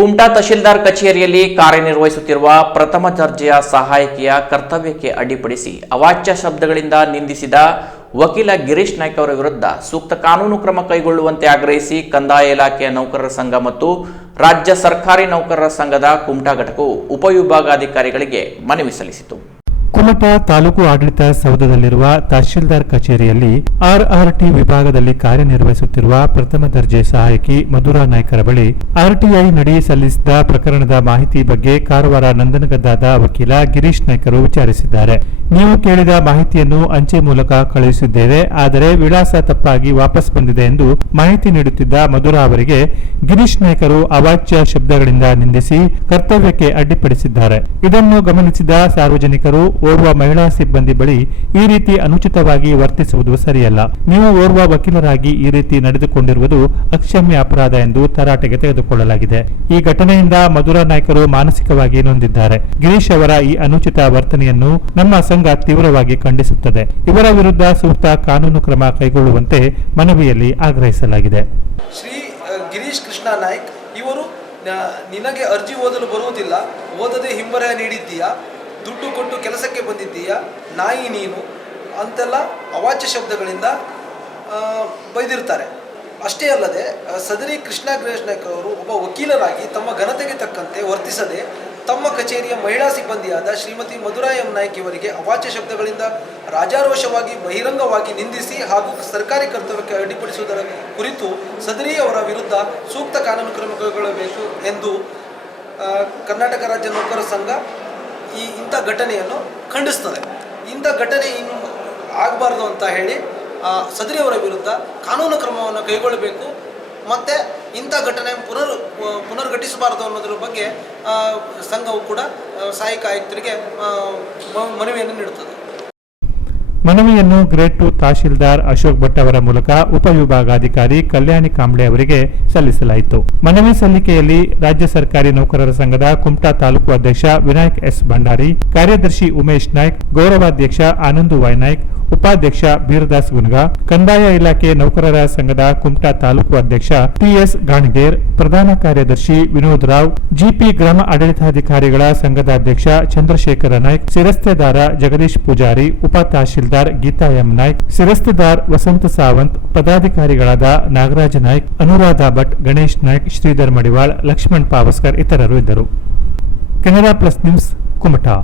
ಕುಮಟಾ ತಹಶೀಲ್ದಾರ್ ಕಚೇರಿಯಲ್ಲಿ ಕಾರ್ಯನಿರ್ವಹಿಸುತ್ತಿರುವ ಪ್ರಥಮ ದರ್ಜೆಯ ಸಹಾಯಕಿಯ ಕರ್ತವ್ಯಕ್ಕೆ ಅಡ್ಡಿಪಡಿಸಿ ಅವಾಚ್ಯ ಶಬ್ದಗಳಿಂದ ನಿಂದಿಸಿದ ವಕೀಲ ಗಿರೀಶ್ ನಾಯ್ಕ್ ಅವರ ವಿರುದ್ಧ ಸೂಕ್ತ ಕಾನೂನು ಕ್ರಮ ಕೈಗೊಳ್ಳುವಂತೆ ಆಗ್ರಹಿಸಿ ಕಂದಾಯ ಇಲಾಖೆಯ ನೌಕರರ ಸಂಘ ಮತ್ತು ರಾಜ್ಯ ಸರ್ಕಾರಿ ನೌಕರರ ಸಂಘದ ಕುಮಟಾ ಘಟಕವು ಉಪವಿಭಾಗಾಧಿಕಾರಿಗಳಿಗೆ ಮನವಿ ಸಲ್ಲಿಸಿತು. ಕುಮಟಾ ತಾಲೂಕು ಆಡಳಿತ ಸೌಧದಲ್ಲಿರುವ ತಹಶೀಲ್ದಾರ್ ಕಚೇರಿಯಲ್ಲಿ ಆರ್ಆರ್ಟಿ ವಿಭಾಗದಲ್ಲಿ ಕಾರ್ಯನಿರ್ವಹಿಸುತ್ತಿರುವ ಪ್ರಥಮ ದರ್ಜೆ ಸಹಾಯಕಿ ಮಧುರಾ ನಾಯ್ಕರ ಬಳಿ ಆರ್ಟಿಐ ನಡಿ ಸಲ್ಲಿಸಿದ ಪ್ರಕರಣದ ಮಾಹಿತಿ ಬಗ್ಗೆ ಕಾರವಾರ ನಂದನಗದ್ದಾದ ವಕೀಲ ಗಿರೀಶ್ ನಾಯ್ಕರು ವಿಚಾರಿಸಿದ್ದಾರೆ. ನೀವು ಕೇಳಿದ ಮಾಹಿತಿಯನ್ನು ಅಂಚೆ ಮೂಲಕ ಕಳುಹಿಸಿದ್ದೇವೆ, ಆದರೆ ವಿಳಾಸ ತಪ್ಪಾಗಿ ವಾಪಸ್ ಬಂದಿದೆ ಎಂದು ಮಾಹಿತಿ ನೀಡುತ್ತಿದ್ದ ಮಧುರಾ ಅವರಿಗೆ ಗಿರೀಶ್ ನಾಯ್ಕರು ಅವಾಚ್ಯ ಶಬ್ದಗಳಿಂದ ನಿಂದಿಸಿ ಕರ್ತವ್ಯಕ್ಕೆ ಅಡ್ಡಿಪಡಿಸಿದ್ದಾರೆ. ಇದನ್ನು ಗಮನಿಸಿದ ಸಾರ್ವಜನಿಕರು, ಓರ್ವ ಮಹಿಳಾ ಸಿಬ್ಬಂದಿ ಬಳಿ ಈ ರೀತಿ ಅನುಚಿತವಾಗಿ ವರ್ತಿಸುವುದು ಸರಿಯಲ್ಲ. ನೀವು ಓರ್ವ ವಕೀಲರಾಗಿ ಈ ರೀತಿ ನಡೆದುಕೊಂಡಿರುವುದು ಅಕ್ಷಮ್ಯ ಅಪರಾಧ ಎಂದು ತರಾಟೆಗೆ ತೆಗೆದುಕೊಳ್ಳಲಾಗಿದೆ. ಈ ಘಟನೆಯಿಂದ ಮಧುರಾ ನಾಯ್ಕರು ಮಾನಸಿಕವಾಗಿ ನೊಂದಿದ್ದಾರೆ. ಗಿರೀಶ್ ಅವರ ಈ ಅನುಚಿತ ವರ್ತನೆಯನ್ನು ನಮ್ಮ ಸಂಘ ತೀವ್ರವಾಗಿ ಖಂಡಿಸುತ್ತದೆ. ಇವರ ವಿರುದ್ಧ ಸೂಕ್ತ ಕಾನೂನು ಕ್ರಮ ಕೈಗೊಳ್ಳುವಂತೆ ಮನವಿಯಲ್ಲಿ ಆಗ್ರಹಿಸಲಾಗಿದೆ. ಶ್ರೀ ಗಿರೀಶ್ ಕೃಷ್ಣ ನಾಯ್ಕ್, ಇವರು ನಿನಗೆ ಅರ್ಜಿ ಓದಲು ಬರುವುದಿಲ್ಲ, ಓದದೆ ಹಿಂಬರಹ ನೀಡಿದ್ದೀಯಾ? ದುಡ್ಡು ಕೊಟ್ಟು ಕೆಲಸಕ್ಕೆ ಬಂದಿದ್ದೀಯಾ? ನಾಯಿ ನೀನು? ಅಂತೆಲ್ಲ ಅವಾಚ್ಯ ಶಬ್ದಗಳಿಂದ ಬೈದಿರ್ತಾರೆ. ಅಷ್ಟೇ ಅಲ್ಲದೆ ಸದರಿ ಕೃಷ್ಣ ಗಿರೀಶ್ ನಾಯ್ಕ್ ಅವರು ಒಬ್ಬ ವಕೀಲರಾಗಿ ತಮ್ಮ ಘನತೆಗೆ ತಕ್ಕಂತೆ ವರ್ತಿಸದೆ ತಮ್ಮ ಕಚೇರಿಯ ಮಹಿಳಾ ಸಿಬ್ಬಂದಿಯಾದ ಶ್ರೀಮತಿ ಮಧುರಾ ಎಂ ನಾಯ್ಕ್ ಇವರಿಗೆ ಅವಾಚ್ಯ ಶಬ್ದಗಳಿಂದ ರಾಜಾರೋಷವಾಗಿ, ಬಹಿರಂಗವಾಗಿ ನಿಂದಿಸಿ ಹಾಗೂ ಸರ್ಕಾರಿ ಕರ್ತವ್ಯಕ್ಕೆ ಅಡ್ಡಿಪಡಿಸುವುದರ ಕುರಿತು ಸದರಿ ಅವರ ವಿರುದ್ಧ ಸೂಕ್ತ ಕಾನೂನು ಕ್ರಮ ಕೈಗೊಳ್ಳಬೇಕು ಎಂದು ಕರ್ನಾಟಕ ರಾಜ್ಯ ನೌಕರರ ಸಂಘ ಈ ಇಂಥ ಘಟನೆಯನ್ನು ಖಂಡಿಸ್ತದೆ ಇಂಥ ಘಟನೆ ಇನ್ನು ಆಗಬಾರ್ದು ಅಂತ ಹೇಳಿ ಸದರಿ ಅವರ ವಿರುದ್ಧ ಕಾನೂನು ಕ್ರಮವನ್ನು ಕೈಗೊಳ್ಳಬೇಕು. ಮತ್ತು ಇಂಥ ಘಟನೆ ಪುನರ್ ಪುನರ್ಘಟಿಸಬಾರದು ಅನ್ನೋದ್ರ ಬಗ್ಗೆ ಸಂಘವು ಕೂಡ ಸಹಾಯಕ ಆಯುಕ್ತರಿಗೆ ಮನವಿಯನ್ನು ನೀಡುತ್ತದೆ. ಮನವಿಯನ್ನು ಗ್ರೇಡ್ ಟು ತಹಶೀಲ್ದಾರ್ ಅಶೋಕ್ ಭಟ್ ಅವರ ಮೂಲಕ ಉಪವಿಭಾಗಾಧಿಕಾರಿ ಕಲ್ಯಾಣಿ ಕಾಂಬ್ಳೆ ಅವರಿಗೆ ಸಲ್ಲಿಸಲಾಯಿತು. ಮನವಿ ಸಲ್ಲಿಕೆಯಲ್ಲಿ ರಾಜ್ಯ ಸರ್ಕಾರಿ ನೌಕರರ ಸಂಘದ ಕುಮಟಾ ತಾಲೂಕು ಅಧ್ಯಕ್ಷ ವಿನಾಯಕ್ ಎಸ್ ಭಂಡಾರಿ, ಕಾರ್ಯದರ್ಶಿ ಉಮೇಶ್ ನಾಯ್ಕ್, ಗೌರವಾಧ್ಯಕ್ಷ ಆನಂದು ವಾಯ್ ನಾಯ್ಕ್, ಉಪಾಧ್ಯಕ್ಷ ಬೀರದಾಸ್ ಗುನ್ಗಾ, ಕಂದಾಯ ಇಲಾಖೆ ನೌಕರರ ಸಂಘದ ಕುಮಟಾ ತಾಲೂಕು ಅಧ್ಯಕ್ಷ ಟಿಎಸ್ ಗಾಣಿಗೇರ್, ಪ್ರಧಾನ ಕಾರ್ಯದರ್ಶಿ ವಿನೋದ್ ರಾವ್ ಜಿಪಿ ಗ್ರಾಮ ಆಡಳಿತಾಧಿಕಾರಿಗಳ ಸಂಘದ ಅಧ್ಯಕ್ಷ ಚಂದ್ರಶೇಖರ ನಾಯ್ಕ್, ಶಿರಸ್ತೆದಾರ ಜಗದೀಶ್ ಪೂಜಾರಿ, ಉಪ ಗೀತಾ ಎಂ ನಾಯ್ಕ್ ಶಿರಸ್ತುದಾರ್ ವಸಂತ ಸಾವಂತ್, ಪದಾಧಿಕಾರಿಗಳಾದ ನಾಗರಾಜ ನಾಯ್ಕ್, ಅನುರಾಧ ಭಟ್, ಗಣೇಶ್ ನಾಯ್ಕ್, ಶ್ರೀಧರ್ ಮಡಿವಾಳ್, ಲಕ್ಷ್ಮಣ್ ಪಾವಸ್ಕರ್ ಇತರರು ಇದ್ದರು. Canara plus news Kumta.